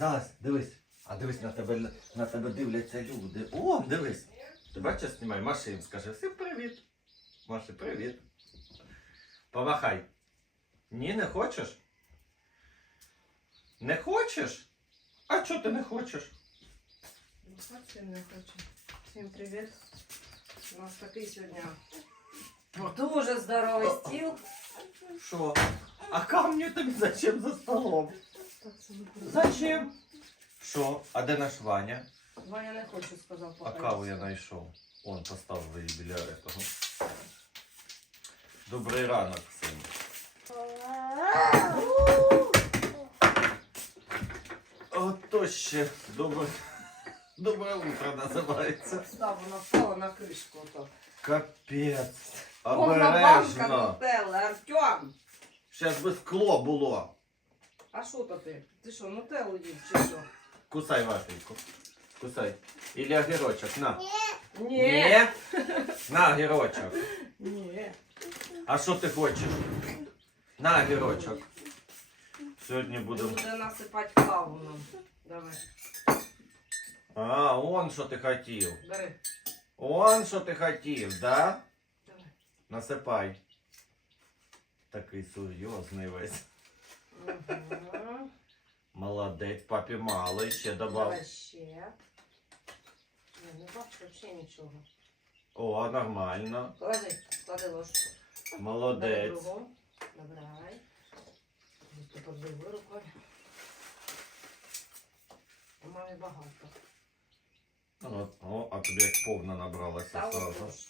Зараз, дивись. А дивись, на тебе, на тебе дивляться люди. О, дивись. Ти бачиш, знімай, Маші їм скажи. Всім привіт. Маші, привіт. Помахай. Ні, не хочеш? Не хочеш? А чого ти не хочеш? Зовсім не хочу. Всім привіт. У нас такий сьогодні дуже здоровий стіл. Що? А камні тобі зачем за столом? Зачем? Що? А де наш Ваня? Ваня не хочу, сказав А поки. каву я знайшов. Он поставив її біля этого. Добрий ранок всім. Ото ще добре. Добре утро називається. Став, вона впала на кришку. ото. Капець. Повна банка Обережно. нутелли, Артем! Щас би скло було. А що то ти? Ти що, нутеллу їв чи що? Кусай вафельку. Кусай. Ілі огірочок, на. Ні. На огірочок. Ні. А що ти хочеш? На огірочок. Сьогодні Ти будемо. буде насипати каву нам. Давай, А, он що ти хотів. бери. Он що ти хотів, да? Давай. Насипай. Такий серйозний весь. Угу. Молодець, папі мало, ще добав. Давай ще. Я не бачу взагалі нічого. О, нормально. Клади, клади ложку. Бери Молодець. другу. Добрай. Тепер другою рукою. У мамі багато. О, о, а тобі як повна набралася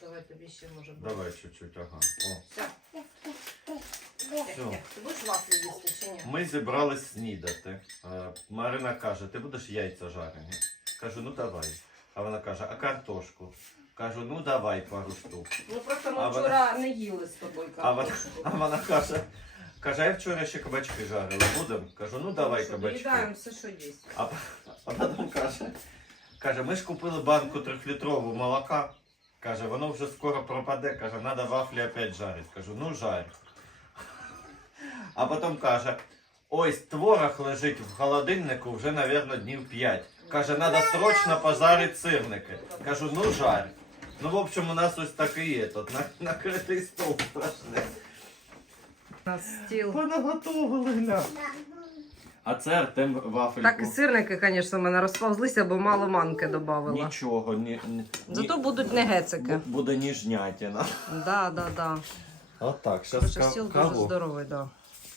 давай тобі ще може бути. Давай чуть-чуть, ага. О. Все. Всё. Ти будеш вафлі їсти чи ні? Ми зібрались снідати. Е, Марина каже, ти будеш яйця жарені? Кажу, ну давай. А вона каже, а картошку? Кажу, ну давай пару штук. Ну просто ми А вона- вчора не їли з тобою А вона, картошку. а вона каже, каже, я вчора ще кабачки жарила. Будем? Кажу, ну давай кабачки. Доїдаємо все, що є. А, а потім каже, каже, ми ж купили банку трьохлітрову молока. Каже, воно вже скоро пропаде. Каже, треба вафлі опять жарити. Кажу, ну жарь. А потім каже, ось творог лежить в холодильнику вже, мабуть, днів 5. Каже, треба срочно пожарити сирники. Кажу, ну жарь. Ну, в общем, у нас ось такий этот, на, накритий стол страшний. На стіл. Понаготовили, гля. А це Артем вафельку. Так, і сирники, звісно, в мене розповзлися, бо мало манки додавала. Нічого, ні, ні, Зато будуть не гецики. бу- буде ніжнятина. Да, да, да. От так, зараз стіл дуже каву, здоровий, да.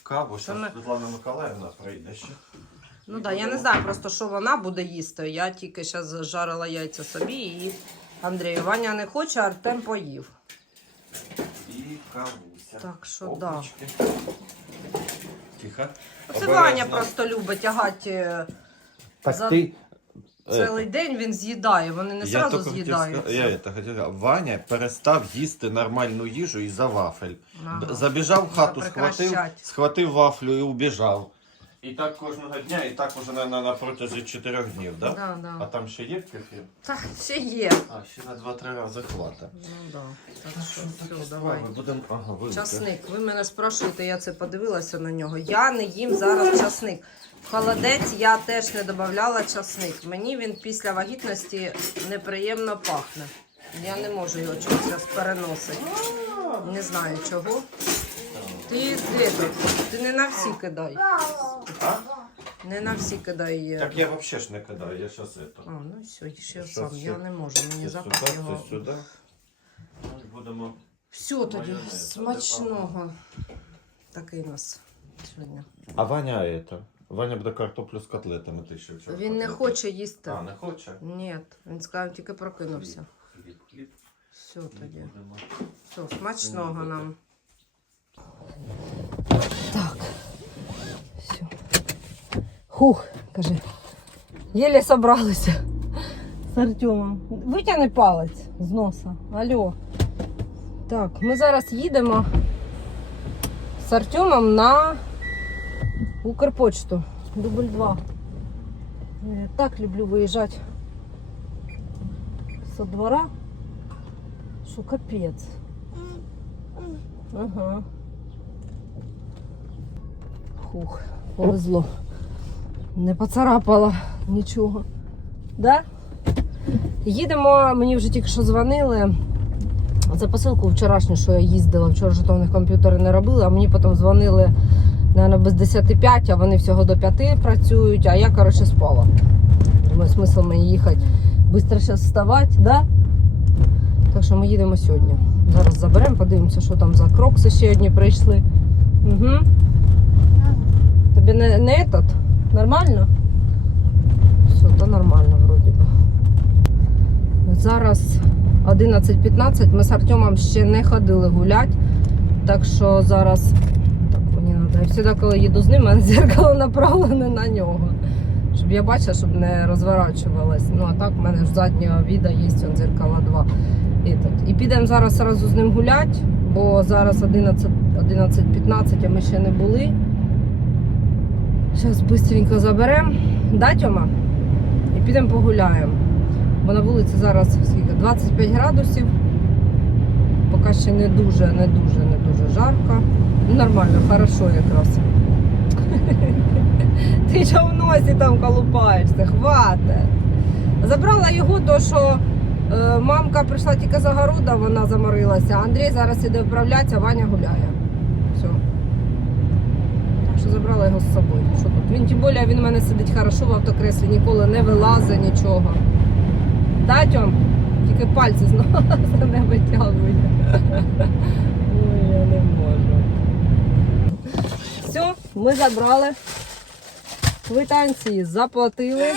каву, Це ми- зараз Світлана Миколаївна прийде ще. Ну так, я не знаю просто, що вона буде їсти. Я тільки зараз жарила яйця собі і Андрію. Ваня не хоче, а Артем поїв. І кавуся. Так що да. Опачки. Тихо. Це Обережно. Ваня просто любить тягати е, Так за- ти... цілий день, він з'їдає, вони не зразу тільки хотів з'їдаються. ска- Я хотів сказати. Ваня перестав їсти нормальну їжу із-за вафель. Ага. Забіжав в хату, Треба схватив, прекращать. схватив вафлю і убіжав. І так кожного дня, і так уже на, на, на протязі чотирьох днів, да? Да, А да. там ще є кефір? Так, ще є. А, ще на 2-3 рази хвата. Ну да. Так що все, давай. Будемо, ага, вилити. Часник. Ви мене спрашуєте, я це подивилася на нього. Я не їм зараз часник. Холодець я теж не додавала часник. Мені він після вагітності неприємно пахне. Я не можу його чогось зараз переносити. Не знаю чого. Ти, ти, ти не на всі кидай. А? Не на всі кидай. е. Так я вообще ж не кидаю, я зараз это. А, ну все, ще я сам. Я не можу, мені запах сюди, його. сюди. Будемо. Все тоді, Майонез, смачного. Такий у нас сьогодні. А Ваня это? Ваня буде картоплю з котлетами ти ще вчора. Він не котлети. хоче їсти. А, не хоче? Ні, він сказав, тільки прокинувся. Хліб, хліб. Все тоді. Все, смачного нам. Так. Все. Хух, кажи. Єлі собралися з Артемом. Витягни палець з носа. Алло. Так, ми зараз їдемо з Артемом на Укрпочту. Дубль 2. Я так люблю виїжджати со двора, що капець. Ага. Хух, повезло. Не поцарапала нічого. Да? Їдемо, мені вже тільки що дзвонили. За посилку вчорашню, що я їздила, вчора жетовних комп'ютери не робили, а мені потім дзвонили, наверное, без 10-5, а вони всього до 5 працюють, а я, коротше, спала. Думаю, смисл мені їхати. Быстро зараз вставати, да? Так що ми їдемо сьогодні. Зараз заберемо, подивимося, що там за крокси ще одні прийшли. Угу. Тобі не, не этот? Нормально? Все, то нормально вроді би. Зараз 11.15. Ми з Артемом ще не ходили гуляти. Так що зараз. Завжди, коли їду з ним, у мене зеркало направлене на нього. Щоб я бачила, щоб не розворачувалась. Ну а так в мене ж заднього віда є он зеркало 2. Этот. І підемо зараз одразу з ним гуляти, бо зараз 11 11.15, а ми ще не були. Зараз швидко заберемо. Да? І підемо погуляємо. Бо на вулиці зараз скільки? 25 градусів. Поки ще не дуже, не дуже, не дуже жарко. Нормально, хорошо якраз. Ти що в носі там колупаєшся? Хватить. Забрала його, то що е, мамка прийшла тільки за города, вона заморилася. Андрій зараз іде вправлятися, Ваня гуляє. Все. Так що забрала його з собою. Що тут? Він тим більше він у мене сидить хорошо в автокреслі, ніколи не вилазить нічого. Датьом Тільки пальці з носа не витягує. Ой, я не можу. Все, ми забрали. Квитанції заплатили.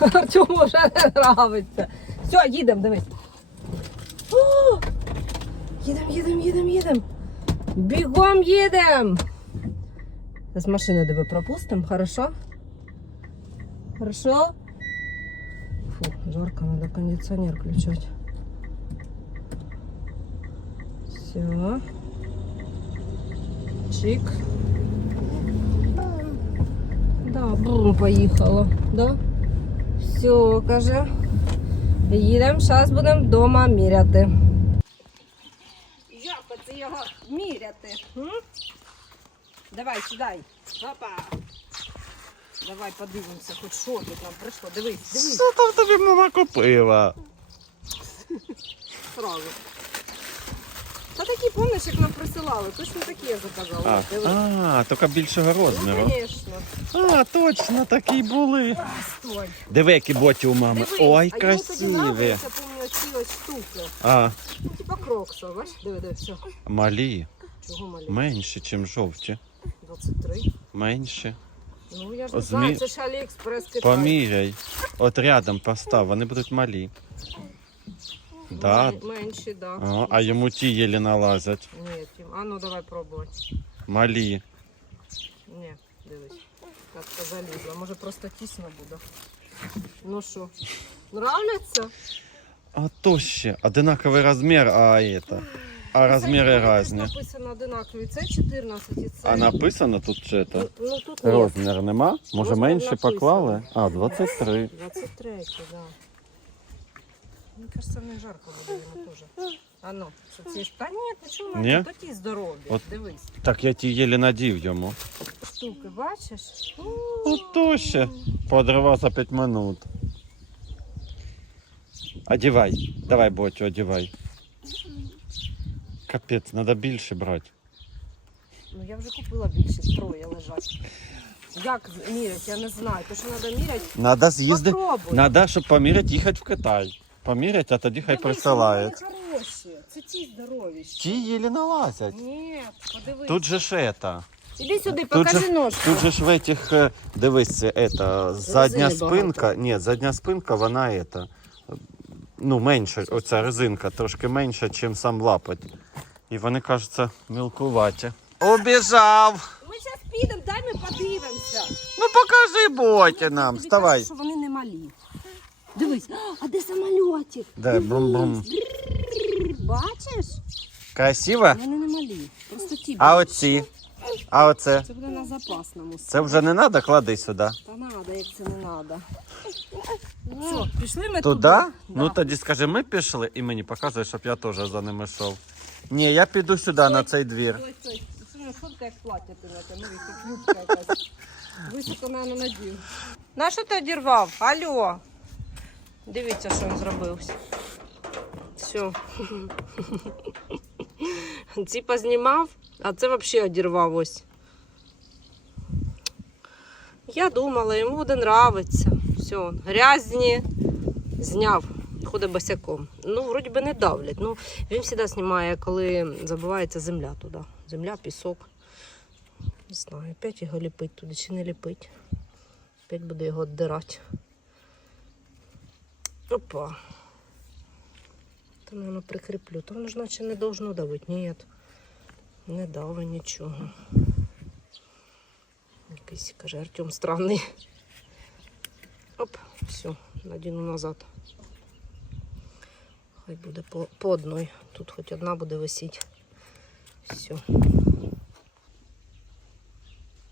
Артему вже не нравиться. Все, їдемо, дивись. Їдемо, їдемо, їдемо, їдемо. Бігом їдемо. З машини диви пропустимо, хорошо? Хорошо? Фу, жарко, надо кондиционер включать. Все. Чик. Да, брум поїхала, да? Все, каже. Їдемо, зараз будемо вдома міряти. Як оце його міряти? М? Давай, сідай. Опа. Давай подивимося, хоч що тут нам прийшло. Дивись, дивись. Що там тобі мама купила? Сразу. Та такі, помниш, як нам присилали, точно такі я заказала. А, а, тільки більшого Ну, розміру. звісно. А, точно такі були. Стой. Диви, які боті у мами. Диви, Ой, а йому тоді красиві. нравилися, помню, ці ось штуки. А, Ну, типа крокса, бачиш? Диви, диви, все. малі. Чого малі? Менші, ніж жовті. 23. Менші. Ну, я ж не Змі- знаю, це ж Аліекспрес Китай. Поміряй. От рядом постав, вони будуть малі. Да. Мен- Менші, да. А, а йому ті єлі налазять. Ні, Тім. А ну давай пробувати. Малі. Ні, дивись. Так залізла. Може просто тісно буде. Ну що, нравляться? А то ще. Одинаковий розмір, а это. А розміри Це різні. написано одинакові. Це 14 і це. А написано тут чи Ну, то? ну тут ні. Розмір нема? Може Розмір менше написано. поклали? А, 23. 23, да. Мені кажется, не жарко буде йому теж. А ну, що ці ж. Та ні, ти чого? Ні? Здорові. От. Дивись. Так я ті єлі надів йому. Штуки, бачиш? Ну то ще. Подривав за 5 минут. Одівай. Давай, Ботю, одівай. Капець, треба більше брати. Ну я вже купила більше, троє лежать. Як міряти, я не знаю. То що треба міряти? Надо з'їздити. Попробуй. Надо, щоб поміряти, їхати в Китай Поміряти, а тоді хай Дивись, присилають. вони хороші. Це ті здорові. ще. Ті єлі налазять. Ні, подивись. Тут же ж это. Іди сюди, Тут покажи же- ножку. Тут же ж в этих, е, дивись, это, задня Резини спинка, ні, задня спинка, вона это, ну, менша, оця резинка трошки менша, ніж сам лапоть. І вони, кажуться, мілкуваті. Убіжав! Ми зараз підемо, дай ми подивимося. Ну покажи боті нам, Тобі вставай. кажуть, що вони не малі. Дивись, а де самольотик? Де, брум-брум. Бачиш? Красиво? Вони не малі. Просто ті. А оці? А оце? Це буде на запасному. Це вже не треба, клади сюди. Та надо, як це не надо. Все, пішли ми Туди? туди. Ну тоді скажи, ми пішли і мені показує, щоб я теж за ними йшов. Ні, я піду сюди, на цей двір. Ой, ой, Що шорти як плаття ти натягнув, як юбка якась. Високо на надів. На що ти одірвав? Алло. Дивіться, що він зробив. Все. Ці познімав, а це взагалі одірвав ось. Я думала, йому буде нравиться. Все, грязні зняв, ходить босяком. Ну, вроді би не давлять. Ну, він завжди знімає, коли забувається земля туди. Земля, пісок. Не знаю, опять його ліпить туди чи не ліпить. Опять буде його віддирати. Опа. Та, мабуть, прикріплю. Там ж наче не должно давити. Ні, не дави нічого. Якийсь, каже, Артем странний. Оп, все, надіну назад. Хай буде по, по одной. Тут хоч одна буде висіти. Все.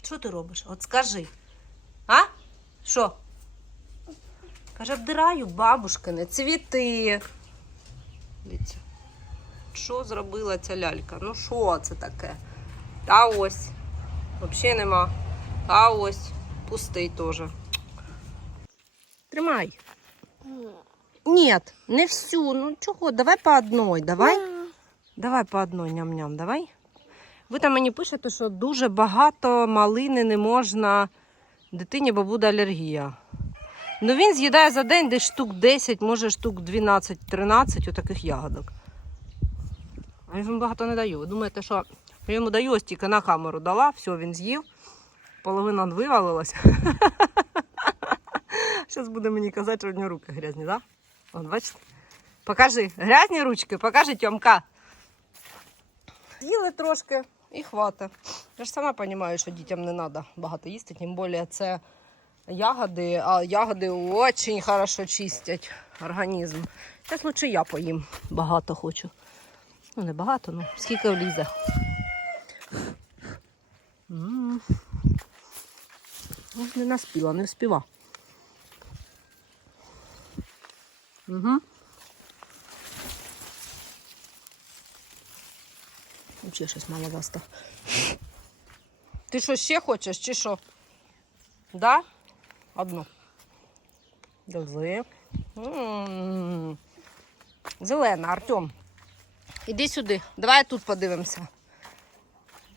Що ти робиш? От скажи. А? Що? Каже, обдираю бабушкини цвіти. Дивіться. Що зробила ця лялька? Ну що це таке? Та ось. Взагалі нема. А ось пустий теж. Тримай. Нет, не всю. Ну чого, давай по одной, давай. Давай по одной ням-ням, давай. Ви там мені пишете, що дуже багато малини не можна дитині, бо буде алергія. Ну він з'їдає за день десь штук 10, може штук 12-13 отаких ягодок. А я йому багато не даю. Ви думаєте, що я йому даю ось тільки на камеру дала, все, він з'їв, половина вивалилась. Зараз буде мені казати, що в нього руки грязні, так? Да? Бачите? Покажи. Грязні ручки, покажи Тьомка. Їли трошки і хвата. Я ж сама розумію, що дітям не треба багато їсти, тим більше це ягоди, а ягоди дуже хорошо чистять організм. Зараз лучше я поїм. Багато хочу. Ну, не багато, ну скільки влізе. М. Ну, Не наспіла, не вспіва. Угу. Взагалі щось маловасто. Ти що ще хочеш, чи що? Да? Одну. Дози. М. Зелена, Артем. Іди сюди. Давай тут подивимося.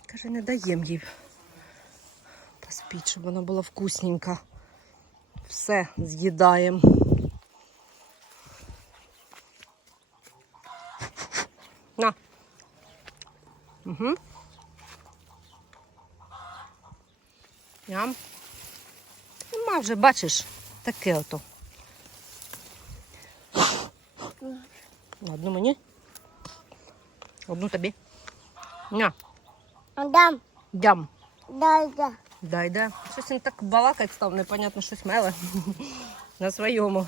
Каже, не даєм їй. Поспіть, щоб вона була вкусненька. Все з'їдаємо. На. Угу. Ням. Нема вже, бачиш, таке ото. Одну мені. Одну тобі. На, Дам, дям. дай, да. Дай, да. Щось він так балакать став, непонятно, щось меле. На своєму.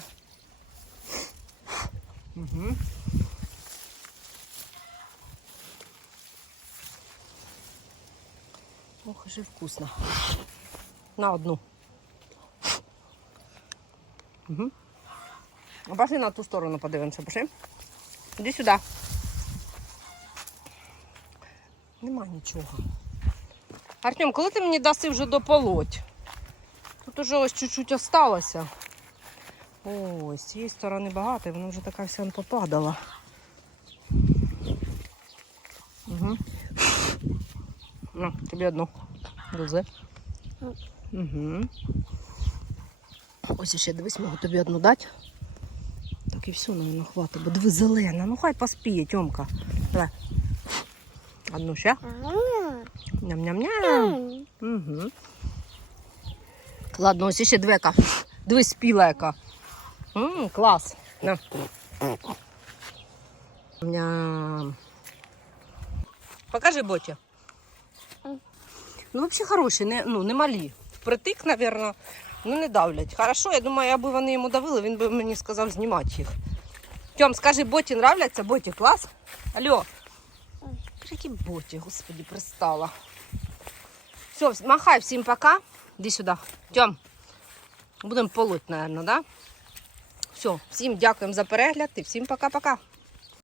Угу. Ох, же вкусно. На одну. Угу. Пошли на ту сторону подивимося, пошли. Іди сюди. Нема нічого. Артем, коли ти мені даси вже дополоть? Тут уже ось чуть-чуть осталося. Ось, з цієї сторони багато, і вона вже така вся попадала. Угу. На, тобі одну. Угу. Ось ще дивись, можу тобі одну дати. Так і все, наверное, хватить, бо диви зелена. Ну хай поспіє, Тьомка. Давай. Одну ще. Ням-ням-ням. Угу. Ладно, ось ще двека. Дивись, спіла яка. М, клас. На. Ням. Покажи боті. Ну, взагалі хороші, не, ну, не малі. Впритик, напевно, ну не давлять. Хорошо, я думаю, аби вони йому давили, він би мені сказав знімати їх. Тьом, скажи, боті нравляться? Боті, клас? Алло. Які боті, господи, пристала. Все, махай всім пока. Іди сюди. Тьом. Будемо полоть, мабуть, да? Все, всім дякуємо за перегляд і всім пока-пока.